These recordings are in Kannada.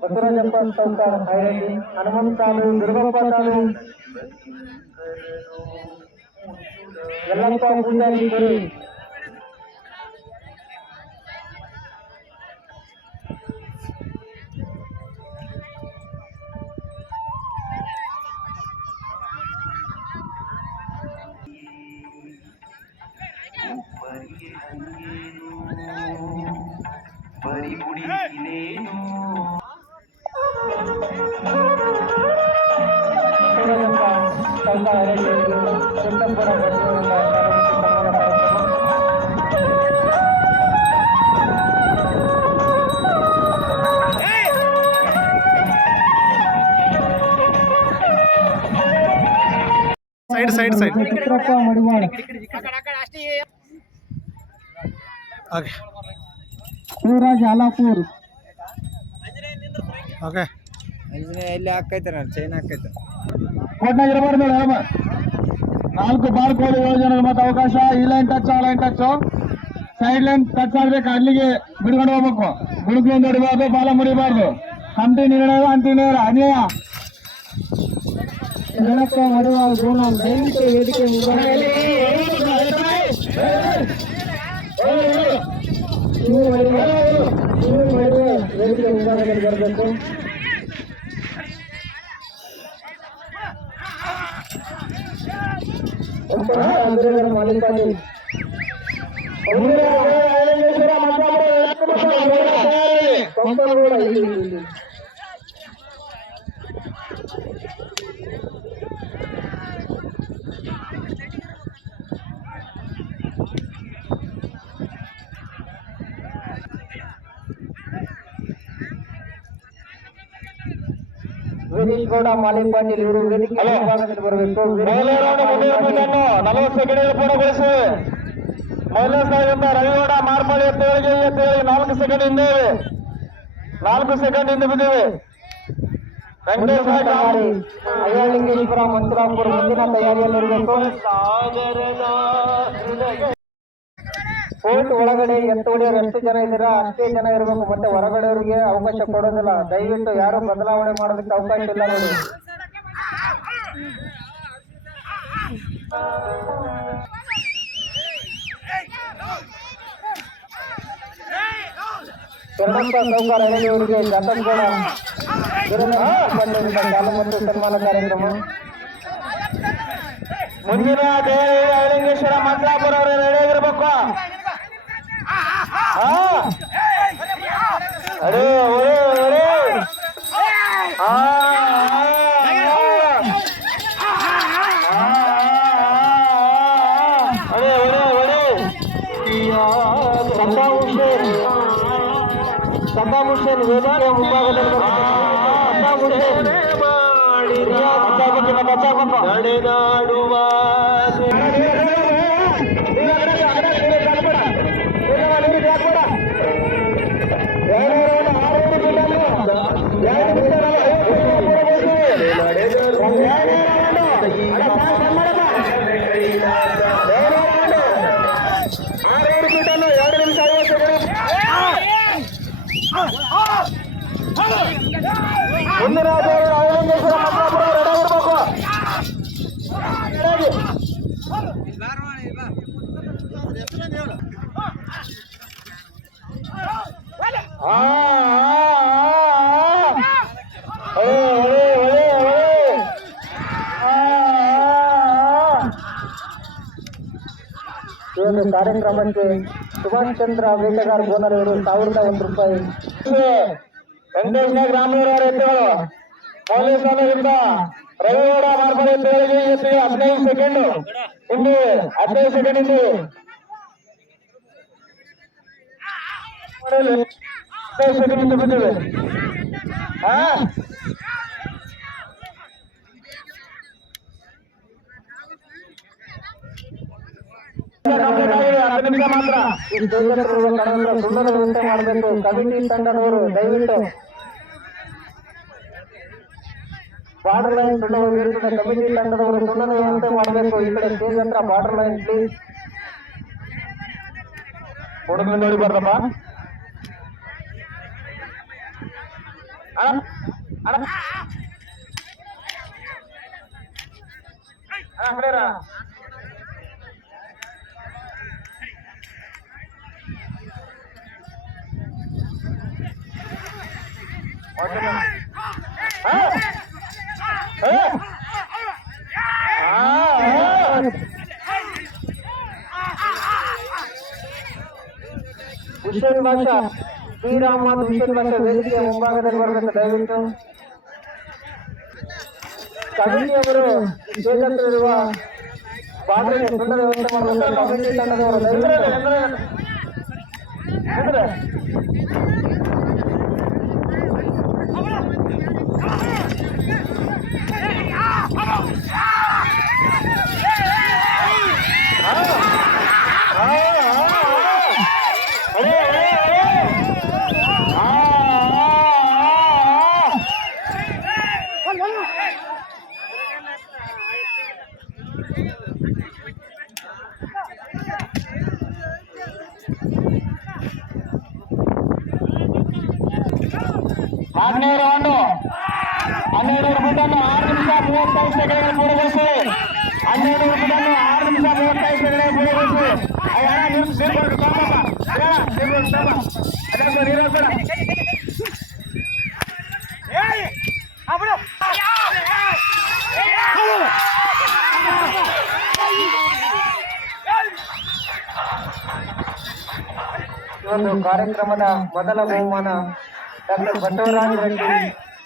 ಬಸವರಾಜಪ್ಪ ಸೌಕರ್ ಹೈರೇಟಿ, ಹನುಮಂತಾಳು, ದುರ್ಗಪ್ಪ ತಾಳು, ಯಲ್ಲಪ್ಪ ಪೂಜಾರಿ ಕೆರೆ, ಸೈಡ್ ಮಡಿವಾಳ ಶಿವರಾಜ್ ಆಲಾಪುರ್ ಎಲ್ಲಿ ಹಾಕೈತೆ ಚೈನ್ ಹಾಕೈತೆ ಕೋಟ್ನಾಗ ಇರಬಾರ್ದು. 4 ಬಾಲ್ ಕೋಳಿ 7 ಜನರ ಮತ್ತೆ ಅವಕಾಶ. ಈ ಲೈನ್ ಟಚ್, ಆ line touch, side line touch ಆಗ್ಬೇಕು, ಅಲ್ಲಿಗೆ ಬಿಡ್ಕೊಂಡು ಹೋಗ್ಬೇಕು. ಗುಡುಕ್ಲೊಂದು ಹೊಡಿಬಾರ್ದು, ಬಾಲ ಮುರಿಬಾರ್ದು. ಹಂಟಿ ನಿರ್ಣಯ, ಅಂಟಿ ನೇರ ಅನ್ಯಾಯ. ಜನಕ್ಕೆ ಮಡಿವ ಗುಣ ದೈವಿಕ ವೇದಿಕೆ ವೇದಿಕೆ ಮುಂಭಾಗದಲ್ಲಿ ಬರಬೇಕು. ಮಾಲಿಕಾಲಿ ವೀರೇಶ್ ಗೌಡ ಮಾಲಿಕ್ ಪಾಟೀಲ್ ಇವರು ವೇದಿಕೆ ಮುಂಭಾಗದಲ್ಲಿ ಬರಬೇಕು. 40 ಸೆಕೆಂಡ್ ಪೂರ್ಣಗೊಳಿಸಿ. ಮೊದಲನೇ ಸ್ಥಾನದಿಂದ ರವಿಗೌಡ ಮಾರ್ಪಳ್ಳಿ ಎತ್ತೇಳಿಗೆ 4 ಸೆಕೆಂಡ್ ಹಿಂದೆ 4 ಸೆಕೆಂಡ್ ಹಿಂದೆ ಬಿದ್ದಿವೆ. ಅಯ್ಯಲಿಂಗೇಶ್ವರ ಮಂಚರಾಪುರ ಮುಂದಿನ ತಯಾರಿಯಲ್ಲಿರಬೇಕು. ಕೋರ್ಟ್ ಒಳಗಡೆ ಎತ್ತು ಹೊಡೆಯೋರು ಎಷ್ಟು ಜನ ಇದ್ದೀರಾ ಅಷ್ಟೇ ಜನ ಇರಬೇಕು. ಮತ್ತೆ ಹೊರಗಡೆಯವರಿಗೆ ಅವಕಾಶ ಕೊಡೋದಿಲ್ಲ. ದಯವಿಟ್ಟು ಯಾರು ಬದಲಾವಣೆ ಮಾಡೋದಕ್ಕೆ ಅವಕಾಶ ಇಲ್ಲ ನೋಡಿ. ಶರಣಪ್ಪ ಸೌಕರ್ ಅವರಿಗೆ ಜಾತನ್ಗೌಡ ಶಾಲೆ ಮತ್ತು ಸನ್ಮಾನ ಕಾರ್ಯಕ್ರಮ. ಮುಂದಿನ ಅಯ್ಯಲಿಂಗೇಶ್ವರ ಮಂತ್ರಾಪುರ ಅವರು ರೆಡಿಯಾಗಿರ್ಬೇಕು. ಅರೇ ಸದ್ದಾಂ ಹುಸೇನ್ ವೇದಿಕೆಯ ಮುಂಭಾಗದಲ್ಲಿ ನಡೆದಾಡುವ ಮುಂದಿನ ಅಯ್ಯಲಿಂಗೇಶ್ವರ ಮಂತ್ರಾಪುರ ರೆಡಿಯಾಗಿರ್ಬೇಕು. ಈ ಕಾರ್ಯಕ್ರಮಕ್ಕೆ ಸುಭಾಷ್ ಚಂದ್ರ ಬೇಟೆಗಾರ್ ಬೋನರ್ ಅವರು 1001 ರೂಪಾಯಿ. ವೆಂಕಟೇಶ್ನ ಗ್ರಾಮೀಣರ ಎತ್ತುಗಳು ಮೊದಲನೇ ಸ್ಥಾನದಿಂದ ರವಿಗೌಡ ಮಾರ್ಪಡೆ ಎತ್ತುಗಳಿಗೆ 15 ಸೆಕೆಂಡ್ ಹಿಂದೆ 15 ಸೆಕೆಂಡ್ ಹಿಂದೆ 15 ಸೆಕೆಂಡ್ ಹಿಂದೆ ಬಿದ್ದಿವೆ. ಮಾತ್ರ ಸುಂದರ ವ್ಯವಸ್ಥೆ ಮಾಡಬೇಕು. ಕಮಿಟಿ ತಂಡದವರು ದಯವಿಟ್ಟು ಬಾರ್ಡರ್ ಲೈನ್ ಸುಣ್ಣದ ಕಮಿಟಿ ತಂಡದವರು ಸುಣ್ಣದ ವ್ಯವಸ್ಥೆ ಮಾಡಬೇಕು. ಈ ಕಡೆ ಸ್ಟೇಜ್ ಹತ್ರ ಬಾರ್ಡರ್ ಲೈನ್ ಪ್ಲೀಸ್. ಹುಡುಗರು ನೋಡಿ ಬರ್ರಪ್ಪ. ಹುಸೇನ್ ಬಾಷಾ ಶ್ರೀರಾಮ್ ಮತ್ತು ಹುಸೇನ್ ಬಾಷಾ ವೇದಿಕೆಯ ಮುಂಭಾಗದಲ್ಲಿ ಬರಬೇಕು ದಯವಿಟ್ಟು. ಕಮಿಟಿಯವರು ಸ್ಟೇಜ್ ಹತ್ರ ಇರುವ ಬಾಗಿಲಿಗೆ ಸುಣ್ಣದ ವ್ಯವಸ್ಥೆ ಮಾಡಬೇಕು. ಕಮಿಟಿ ತಂಡದವರು ದಯವಿಟ್ಟು ಹನ್ನೆರಡು ರೌಂಡು 12 ಫುಟನ್ನು 6 ನಿಮಿಷ 35 ಸೆಕೆಂಡ್ಗಳು ಪೂರ್ಣಗೊಳಿಸಿ. 12 ಫುಟನ್ನು 6 ನಿಮಿಷ 35 ಸೆಕೆಂಡ್ಗಳು ಪೂರ್ಣಗೊಳಿಸಿ. ಈ ಒಂದು ಕಾರ್ಯಕ್ರಮದ ಮೊದಲ ಬಹುಮಾನ ಡಾಕ್ಟರ್ ಬಸವರಾಜ ರೆಡ್ಡಿ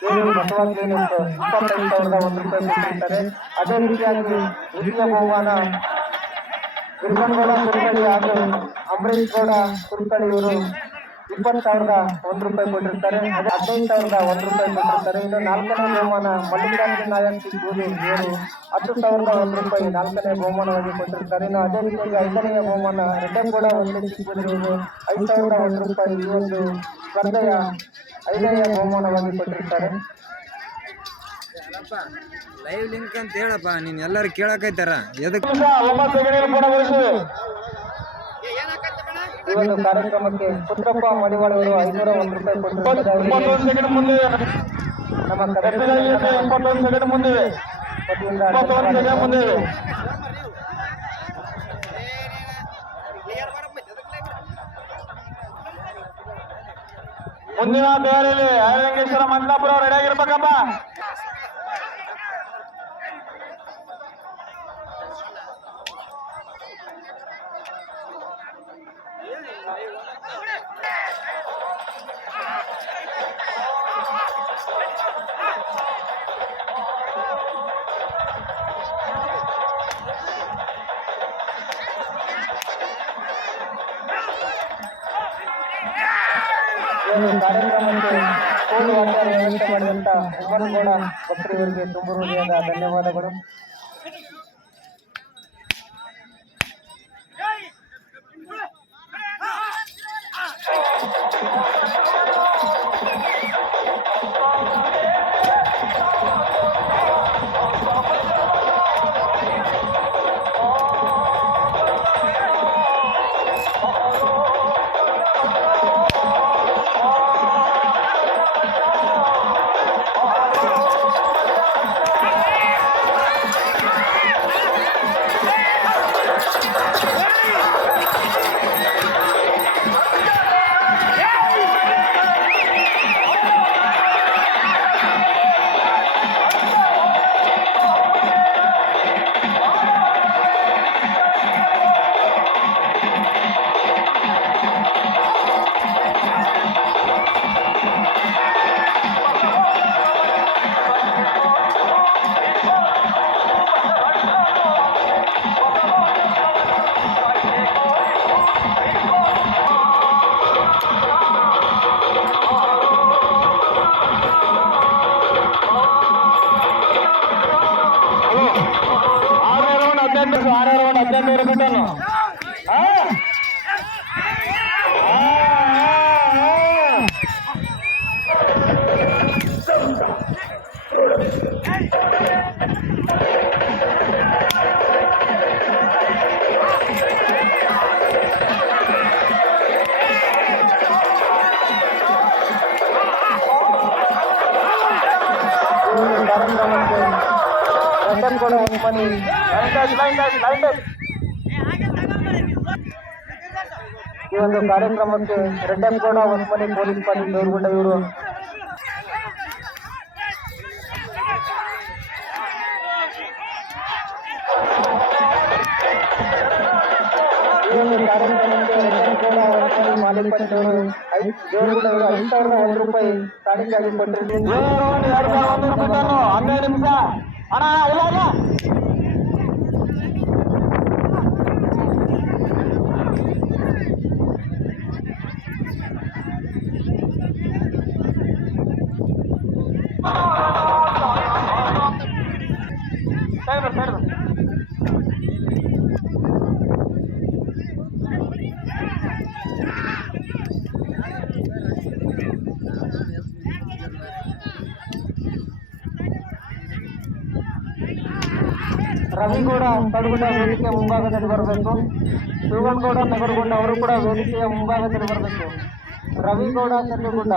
ಬೇಲೂರು ಬಸವ ಕ್ಲಿನಿಕ್ 25,001 ರೂಪಾಯಿ ಕೊಟ್ಟಿರ್ತಾರೆ. ಅದೇ ರೀತಿಯಾಗಿ ದ್ವಿತೀಯ ಬಹುಮಾನ ಗಿರಿಗನಗೌಡ ಕುರುಕಳಿ ಹಾಗೂ ಅಂಬರೀಶ್ ಗೌಡ ಕುರುಕಳಿ ಇವರು 20,001 ರೂಪಾಯಿ ಕೊಟ್ಟಿರ್ತಾರೆ. ಅದೇ 15,001 ರೂಪಾಯಿ ಕೊಟ್ಟಿರ್ತಾರೆ. ಇನ್ನು 4ನೇ ಬಹುಮಾನ ಮಲ್ಲಿಕಾರ್ಜುನ ನಾಯಕ್ ಸಿಗ್ಬೋದು ಇವರು 10,001 ರೂಪಾಯಿ 4ನೇ ಬಹುಮಾನವಾಗಿ ಕೊಟ್ಟಿರ್ತಾರೆ. ಇನ್ನು ಅದೇ ರೀತಿಯಾಗಿ 5ನೇ ಬಹುಮಾನ ರೆಡ್ಡೇಗೌಡ ಸಿಗ್ಬೋದು ಇವರು 5,001 ರೂಪಾಯಿ ಈ ಒಂದು ಸ್ಪರ್ಧೆಯ 5ನೇ ಬಹುಮಾನವಾಗಿ ಕೊಟ್ಟಿರ್ತಾರೆ. ಲೈವ್ ಲಿಂಕ್ ಅಂತ ಹೇಳಪ್ಪ, ನೀನ್ ಎಲ್ಲರೂ ಕೇಳಕೈತಾರ ಎದಕ್ಕೆ? 9 ಸೆಕೆಂಡ್ಗಳು ಪೂರ್ಣಗೊಳಿಸಿ. ಈ ಒಂದು ಕಾರ್ಯಕ್ರಮಕ್ಕೆ ಪುತ್ರಪ್ಪ ಮಡಿವಾಳ ಅವರು 501 ರೂಪಾಯಿ ಕೊಟ್ಟಿದ್ದಾರೆ. 21 ಸೆಕೆಂಡ್ ಮುಂದೆ ನಮ್ಮ 21 ಸೆಕೆಂಡ್ ಮುಂದೆ ವತಿಯಿಂದ 21 ಸೆಕೆಂಡ್ ಮುಂದೆ ಮುಂದಿನ ತಯಾರಿಯಲ್ಲಿ ಆಯರಂಗೇಶ್ವರ ಮಂಜಾಪುರ ರೆಡಿ ಆಗಿರ್ಬೇಕಪ್ಪ. ಕಾರ್ಯಕ್ರಮಕ್ಕೆ ಕೋಲ್ ವಾಟರ್ ವ್ಯವಸ್ಥೆ ಮಾಡಿದಂತ ಉಮ್ಮನಗೌಡ ಭಕ್ತರಿಗೆ ತುಂಬ ಹೃದಯದ ಧನ್ಯವಾದಗಳು. ರಂಗನ್ ಕೂಡ ಒಂದು ಮನಿ ಈ ಒಂದು ಕಾರ್ಯಕ್ರಮಕ್ಕೆ ರೆಡ್ಡನ್ ಕೂಡ ಒಂದು ಮನಿ ಪೊಲೀಸ್ ಪಾಟೀಲ್ ದೇವರಗುಂಡ ಇವರು ಈ ಒಂದು ಕಾರ್ಯಕ್ರಮಕ್ಕೆ ರೆಡ್ಡನ್ ಕೂಡ ಒಂದು ಮನಿ ಮಾಲಿಕರು ದೇವರಗುಂಡ ಇವರು 5,001 ರೂಪಾಯಿ ಕಾಣಿಕೆಯಾಗಿ ಕೊಟ್ಟಿದ್ದಾರೆ. 12 ನಿಮಿಷ ಅಣ್ಣ ಇಲ್ಲ ರವಿಗೌಡ ತಡಗುಂಡ ವೇದಿಕೆಯ ಮುಂಭಾಗದಲ್ಲಿ ಬರಬೇಕು. ಶಿವಗೌಡ ನಗರಗುಂಡ ಅವರು ಕೂಡ ವೇದಿಕೆಯ ಮುಂಭಾಗದಲ್ಲಿ ಬರಬೇಕು. ರವಿಗೌಡ ತಡಗುಂಡ,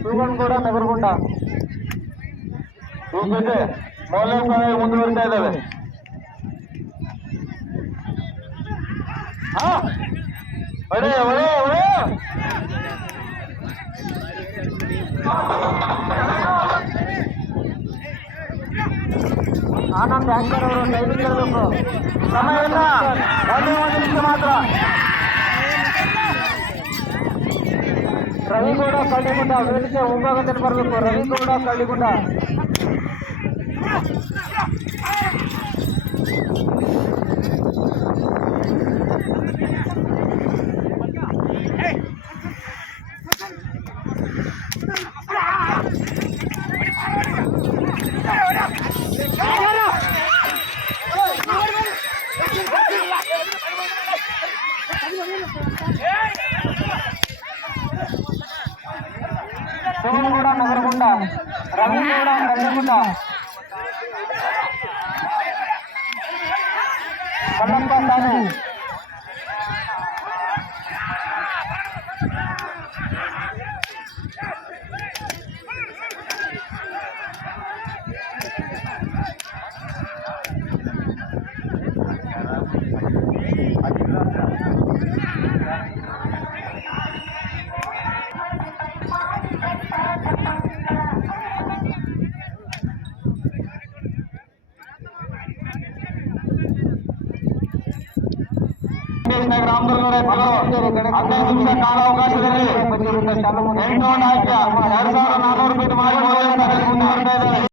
ಶಿವಗೌಡ ನಗರಗುಂಡ ಮೌಲ್ಯ ಮುಂದುವರಿತಾ ಇದ್ದಾವೆ. ಆನಂದ್ ಆಂಕರ್ ಅವರು ಟೈಮಿಂಗ್ ಕೇಳಬೇಕು. ಸಮಯ ಇಲ್ಲ, ಒಂದೇ ಒಂದು ನಿಮಿಷ ಮಾತ್ರ. ರವಿಗೌಡ ಕಳ್ಳಿಗುಂಡ ವೇದಿಕೆಯ ಮುಂಭಾಗದಲ್ಲಿ ಬರಬೇಕು. ರವಿಗೌಡ ಕಳ್ಳಿಗುಂಡ ಶಿವಗೌಡ ನಗರಗುಂಡ, ರವಿಗೌಡ ಕಳ್ಳಿಗುಂಡ, ಕಲ್ಲಪ್ಪ ತಾನು ರಾಮದುರ್ಗವರೇ 15 ನಿಮಿಷ ಕಾಲಾವಕಾಶದಲ್ಲಿ 8 ರೌಂಡ್ ಹಾಕಿ 2,400 ಫೀಟ್ ಮಾಡಿ ಮುಂದುವರಿತಾ ಇದ್ದಾರೆ.